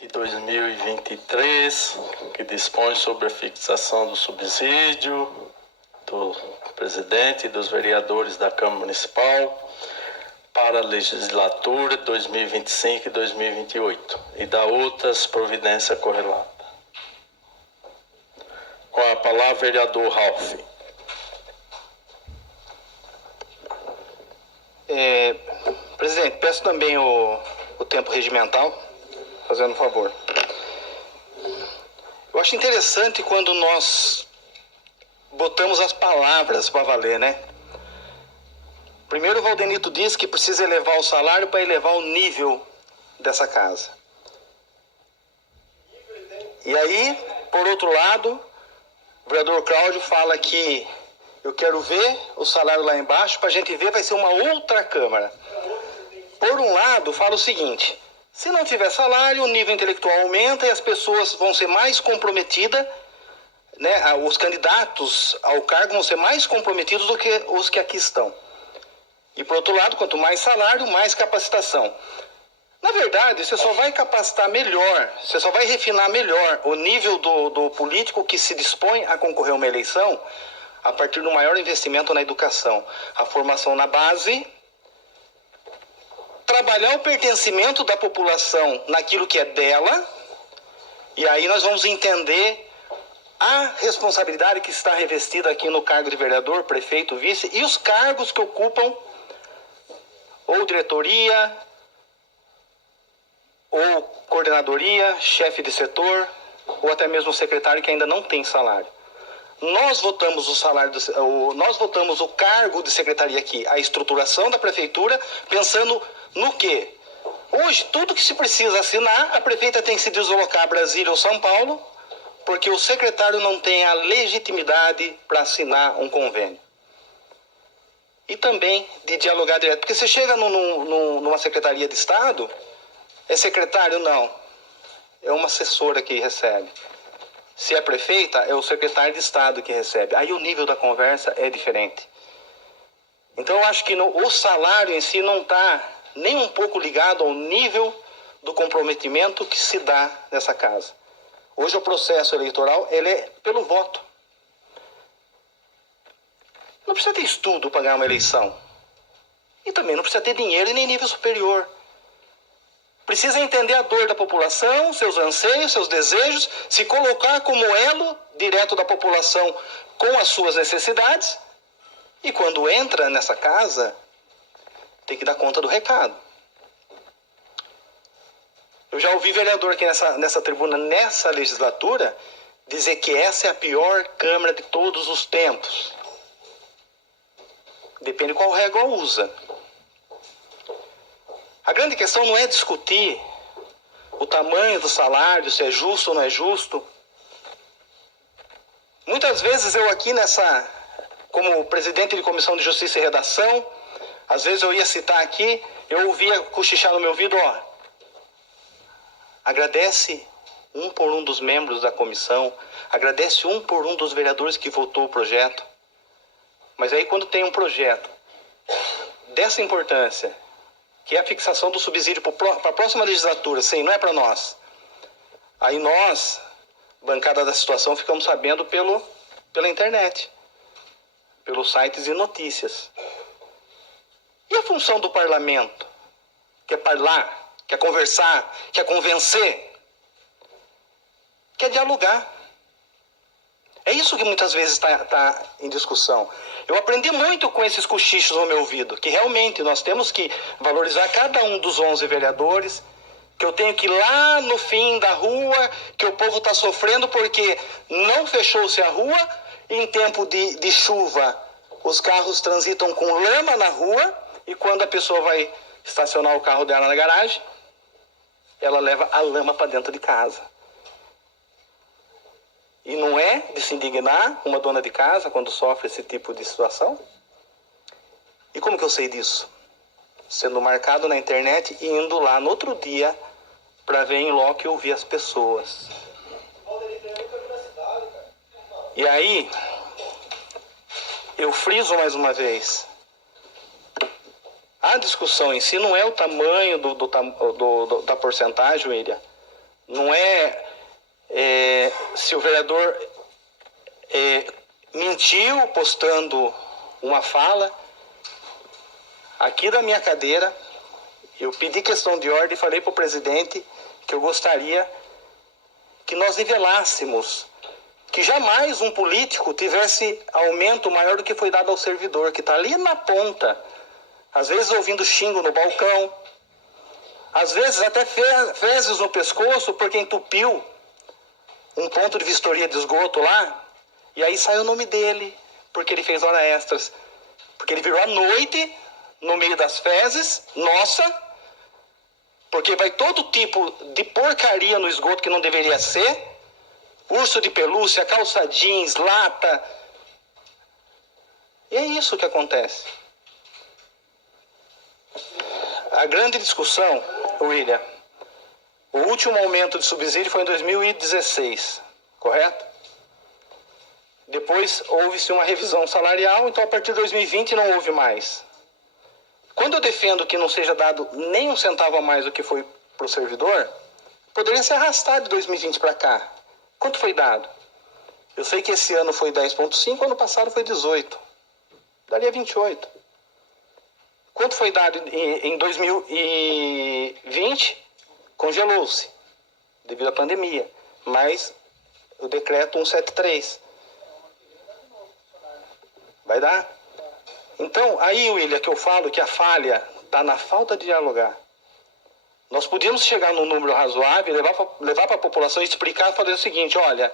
de 2023, que dispõe sobre a fixação do subsídio do presidente e dos vereadores da Câmara Municipal para a legislatura 2025 e 2028 e da outras providências correlatas. Com a palavra, vereador Ralph. Presidente, peço também o tempo regimental, fazendo um favor. Eu acho interessante quando nós botamos as palavras para valer, né? Primeiro, o Valdenito diz que precisa elevar o salário para elevar o nível dessa casa. E aí, por outro lado, o vereador Cláudio fala que eu quero ver o salário lá embaixo, para a gente ver, vai ser uma outra Câmara. Por um lado, fala o seguinte: se não tiver salário, o nível intelectual aumenta e as pessoas vão ser mais comprometidas, né? Os candidatos ao cargo vão ser mais comprometidos do que os que aqui estão. E por outro lado, quanto mais salário, mais capacitação. Na verdade, você só vai capacitar melhor, você só vai refinar melhor o nível do político que se dispõe a concorrer a uma eleição a partir do maior investimento na educação. A formação na base, trabalhar o pertencimento da população naquilo que é dela, e aí nós vamos entender a responsabilidade que está revestida aqui no cargo de vereador, prefeito, vice, e os cargos que ocupam ou diretoria, ou coordenadoria, chefe de setor, ou até mesmo secretário que ainda não tem salário. Nós votamos o salário, nós votamos o cargo de secretaria aqui, a estruturação da prefeitura, pensando no quê? Hoje, tudo que se precisa assinar, a prefeita tem que se deslocar a Brasília ou São Paulo, porque o secretário não tem a legitimidade para assinar um convênio. E também de dialogar direto, porque você chega numa secretaria de Estado, é secretário? Não. É uma assessora que recebe. Se é prefeita, é o secretário de Estado que recebe. Aí o nível da conversa é diferente. Então eu acho que o salário em si não está nem um pouco ligado ao nível do comprometimento que se dá nessa casa. Hoje o processo eleitoral ele é pelo voto. Não precisa ter estudo para ganhar uma eleição. E também não precisa ter dinheiro e nem nível superior. Precisa entender a dor da população, seus anseios, seus desejos, se colocar como elo direto da população com as suas necessidades. E quando entra nessa casa, tem que dar conta do recado. Eu já ouvi vereador aqui nessa tribuna, nessa legislatura, dizer que essa é a pior Câmara de todos os tempos. Depende qual régua usa. A grande questão não é discutir o tamanho do salário, se é justo ou não é justo. Muitas vezes eu aqui como presidente de comissão de justiça e redação, às vezes eu ia citar aqui, eu ouvia cochichar no meu ouvido, agradece um por um dos membros da comissão, agradece um por um dos vereadores que votou o projeto. Mas aí quando tem um projeto dessa importância, que é a fixação do subsídio para a próxima legislatura, sim, não é para nós. Aí nós, bancada da situação, ficamos sabendo pela internet, pelos sites e notícias. E a função do parlamento? Que é falar, que é conversar, que é convencer, que é dialogar. É isso que muitas vezes está em discussão. Eu aprendi muito com esses cochichos no meu ouvido, que realmente nós temos que valorizar cada um dos 11 vereadores, que eu tenho que ir lá no fim da rua, que o povo está sofrendo porque não fechou-se a rua, em tempo de chuva os carros transitam com lama na rua, e quando a pessoa vai estacionar o carro dela na garagem, ela leva a lama para dentro de casa. E não é de se indignar uma dona de casa quando sofre esse tipo de situação? E como que eu sei disso? Sendo marcado na internet e indo lá no outro dia para ver em loco e ouvir as pessoas. E aí, eu friso mais uma vez. A discussão em si não é o tamanho da porcentagem, William. se o vereador mentiu postando uma fala. Aqui da minha cadeira, eu pedi questão de ordem e falei para o presidente que eu gostaria que nós nivelássemos, que jamais um político tivesse aumento maior do que foi dado ao servidor, que está ali na ponta, às vezes ouvindo xingo no balcão, às vezes até fezes no pescoço porque entupiu um ponto de vistoria de esgoto lá, e aí sai o nome dele, porque ele fez hora extras, porque ele virou à noite, no meio das fezes, nossa, porque vai todo tipo de porcaria no esgoto que não deveria ser, urso de pelúcia, calça jeans, lata, e é isso que acontece. A grande discussão, William, o último aumento de subsídio foi em 2016, correto? Depois houve-se uma revisão salarial, então a partir de 2020 não houve mais. Quando eu defendo que não seja dado nem um centavo a mais do que foi para o servidor, poderia ser arrastado de 2020 para cá. Quanto foi dado? Eu sei que esse ano foi 10,5, ano passado foi 18. Daria 28. Quanto foi dado em 2020? Congelou-se, devido à pandemia. Mas o decreto 173. Vai dar? Então, aí, William, que eu falo que a falha está na falta de dialogar. Nós podíamos chegar num número razoável, levar para a população e explicar, fazer o seguinte, olha,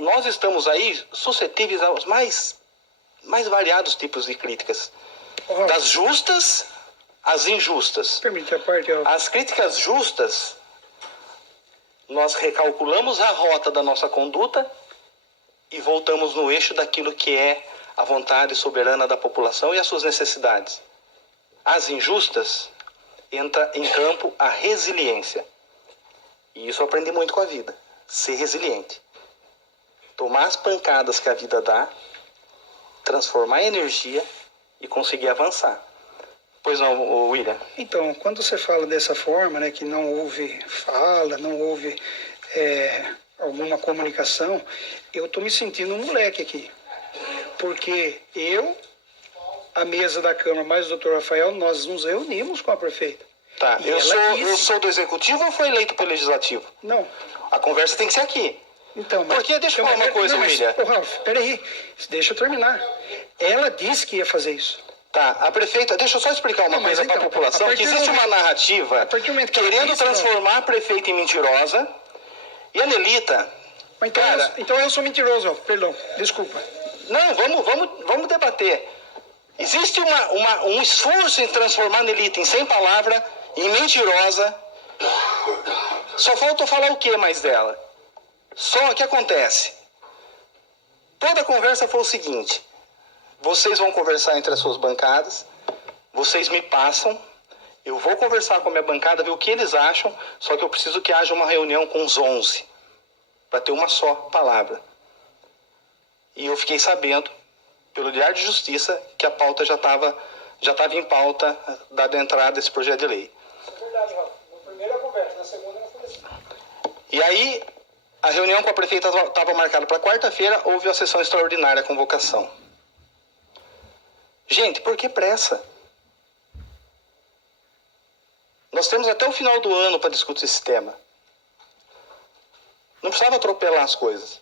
nós estamos aí suscetíveis aos mais variados tipos de críticas. Das justas às injustas. Permite a parte. As críticas justas, nós recalculamos a rota da nossa conduta e voltamos no eixo daquilo que é a vontade soberana da população e as suas necessidades. As injustas, entra em campo a resiliência. E isso eu aprendi muito com a vida. Ser resiliente. Tomar as pancadas que a vida dá, transformar em energia e conseguir avançar. Pois não, William? Então, quando você fala dessa forma, né, que não houve fala, não houve alguma comunicação, eu estou me sentindo um moleque aqui. Porque a mesa da Câmara, mais o doutor Rafael, nós nos reunimos com a prefeita. Tá, eu sou do Executivo ou foi eleito pelo Legislativo? Não. A conversa tem que ser aqui. Então, mas... Porque, deixa eu falar uma coisa, William. Ralf, peraí, deixa eu terminar. Ela disse que ia fazer isso. Tá, a prefeita, deixa eu só explicar uma coisa para a população, que existe uma narrativa querendo transformar a prefeita em mentirosa, e a Nelita... Então eu sou mentiroso, perdão, desculpa. Não, vamos debater. Existe um esforço em transformar a Nelita em sem palavra, em mentirosa. Só falta eu falar o que mais dela? Só que acontece. Toda a conversa foi o seguinte. Vocês vão conversar entre as suas bancadas. Vocês me passam. Eu vou conversar com a minha bancada, ver o que eles acham. Só que eu preciso que haja uma reunião com os 11. Para ter uma só palavra. E eu fiquei sabendo, pelo Diário de Justiça, que a pauta já estava em pauta, dada a entrada desse projeto de lei. É verdade, Raul. Na primeira conversa, na segunda não foi assim. E aí, a reunião com a prefeita estava marcada para quarta-feira, houve a sessão extraordinária, a convocação. Gente, por que pressa? Nós temos até o final do ano para discutir esse tema. Não precisava atropelar as coisas.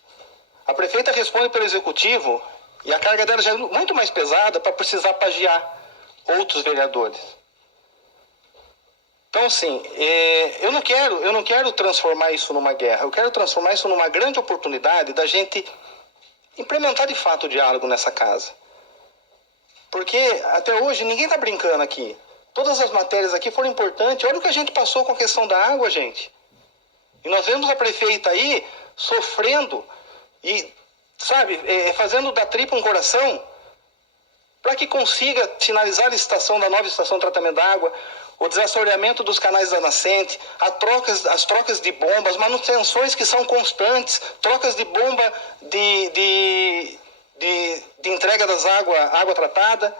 A prefeita responde pelo Executivo e a carga dela já é muito mais pesada para precisar pagiar outros vereadores. Então, assim, eu não quero transformar isso numa guerra. Eu quero transformar isso numa grande oportunidade da gente implementar de fato o diálogo nessa casa. Porque até hoje ninguém está brincando aqui. Todas as matérias aqui foram importantes. Olha o que a gente passou com a questão da água, gente. E nós vemos a prefeita aí sofrendo e, sabe, fazendo da tripa um coração para que consiga finalizar a licitação da nova estação de tratamento da água, o desassoreamento dos canais da nascente, as trocas de bombas, as manutenções que são constantes, trocas de bomba de entrega das água tratada.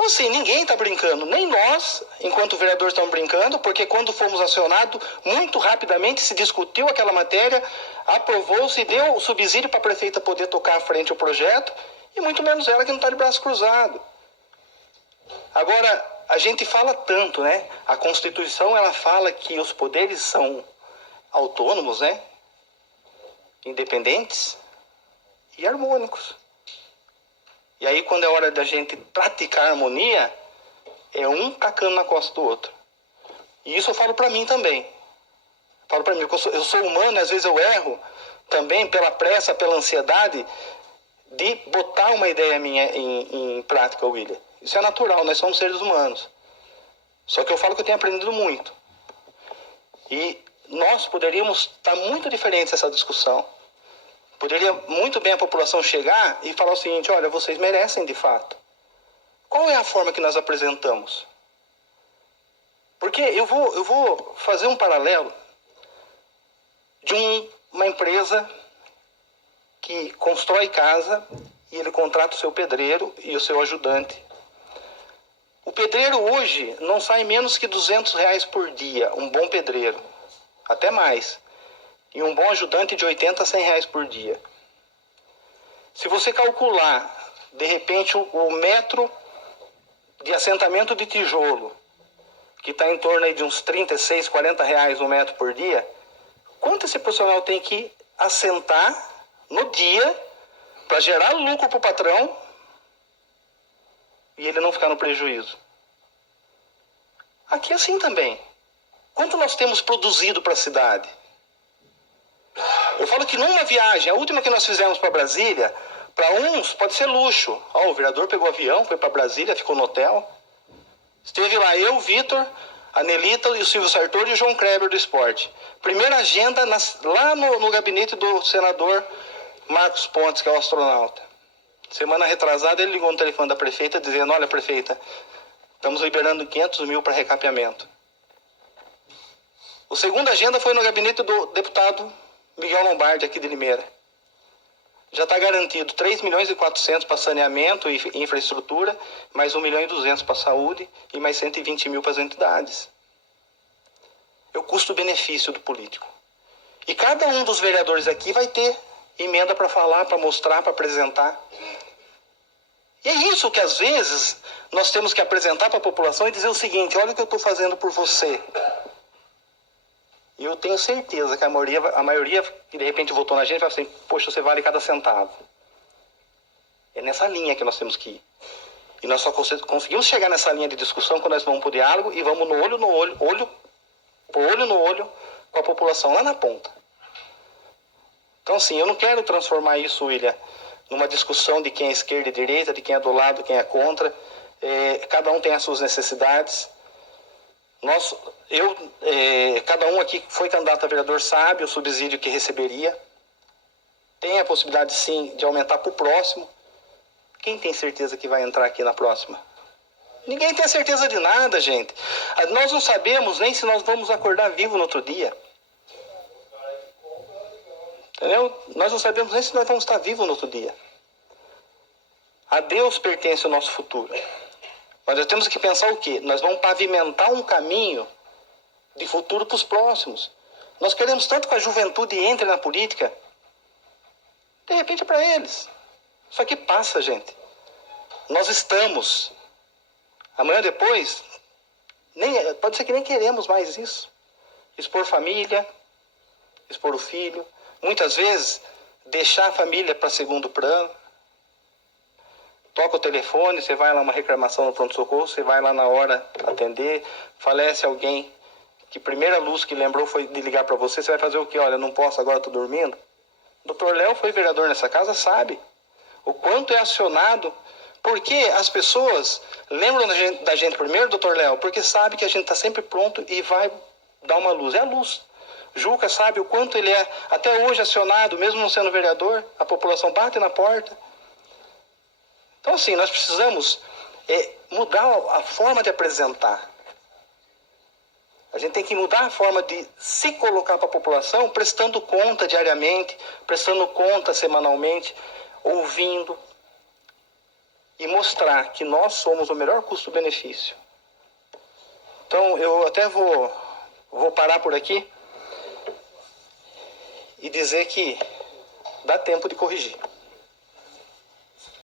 Então, assim, ninguém está brincando, nem nós, enquanto vereadores, estamos brincando, porque quando fomos acionados, muito rapidamente se discutiu aquela matéria, aprovou-se, deu o subsídio para a prefeita poder tocar à frente o projeto, e muito menos ela que não está de braço cruzado. Agora, a gente fala tanto, né? A Constituição, ela fala que os poderes são autônomos, né? Independentes e harmônicos. E aí, quando é hora da gente praticar a harmonia, é um tacando na costa do outro. E isso eu falo para mim também. Falo para mim, porque eu sou humano e às vezes eu erro também pela pressa, pela ansiedade de botar uma ideia minha em prática, William. Isso é natural, nós somos seres humanos. Só que eu falo que eu tenho aprendido muito. E nós poderíamos estar muito diferentes nessa discussão. Poderia muito bem a população chegar e falar o seguinte: olha, vocês merecem de fato. Qual é a forma que nós apresentamos? Porque eu vou fazer um paralelo de uma empresa que constrói casa e ele contrata o seu pedreiro e o seu ajudante. O pedreiro hoje não sai menos que R$200 por dia, um bom pedreiro, até mais. E um bom ajudante de R$80 a R$100 por dia. Se você calcular, de repente, o metro de assentamento de tijolo, que está em torno aí de uns R$36, R$40 o metro por dia, quanto esse profissional tem que assentar no dia para gerar lucro para o patrão e ele não ficar no prejuízo? Aqui é assim também. Quanto nós temos produzido para a cidade? Eu falo que numa viagem, a última que nós fizemos para Brasília, para uns pode ser luxo. O vereador pegou avião, foi para Brasília, ficou no hotel. Esteve lá eu, o Vitor, a Nelita, e o Silvio Sartori e o João Kreber do esporte. Primeira agenda lá no gabinete do senador Marcos Pontes, que é o astronauta. Semana retrasada ele ligou no telefone da prefeita dizendo: olha, prefeita, estamos liberando 500 mil para recapeamento. A segunda agenda foi no gabinete do deputado Miguel Lombardi, aqui de Limeira. Já está garantido 3 milhões e 400 para saneamento e infraestrutura, mais 1 milhão e 200 para saúde e mais 120 mil para as entidades. É o custo-benefício do político. E cada um dos vereadores aqui vai ter emenda para falar, para mostrar, para apresentar. E é isso que às vezes nós temos que apresentar para a população e dizer o seguinte: olha o que eu estou fazendo por você. E eu tenho certeza que a maioria que de repente votou na gente vai falar assim: poxa, você vale cada centavo. É nessa linha que nós temos que ir. E nós só conseguimos chegar nessa linha de discussão quando nós vamos para o diálogo e vamos olho no olho com a população lá na ponta. Então, assim, eu não quero transformar isso, William, numa discussão de quem é esquerda e direita, de quem é do lado, quem é contra. Cada um tem as suas necessidades. Cada um aqui que foi candidato a vereador sabe o subsídio que receberia. Tem a possibilidade, sim, de aumentar para o próximo. Quem tem certeza que vai entrar aqui na próxima? Ninguém tem certeza de nada, gente. Nós não sabemos nem se nós vamos acordar vivo no outro dia. Entendeu? Nós não sabemos nem se nós vamos estar vivos no outro dia. A Deus pertence o nosso futuro. Mas nós temos que pensar o quê? Nós vamos pavimentar um caminho de futuro para os próximos. Nós queremos tanto que a juventude entre na política. De repente é para eles. Isso aqui passa, gente. Nós estamos. Amanhã ou depois, pode ser que nem queremos mais isso. Expor família, expor o filho. Muitas vezes, deixar a família para segundo plano. Toca o telefone, você vai lá uma reclamação no pronto-socorro, você vai lá na hora atender, falece alguém que primeira luz que lembrou foi de ligar para você, você vai fazer o quê? Olha, não posso, agora estou dormindo. O Dr. Léo foi vereador nessa casa, sabe o quanto é acionado. Porque as pessoas lembram da gente primeiro, Dr. Léo, porque sabe que a gente está sempre pronto e vai dar uma luz. É a luz. Juca sabe o quanto ele é até hoje acionado, mesmo não sendo vereador, a população bate na porta. Então, assim, nós precisamos mudar a forma de apresentar. A gente tem que mudar a forma de se colocar para a população, prestando conta diariamente, prestando conta semanalmente, ouvindo. e mostrar que nós somos o melhor custo-benefício. Então, eu até vou parar por aqui e dizer que dá tempo de corrigir.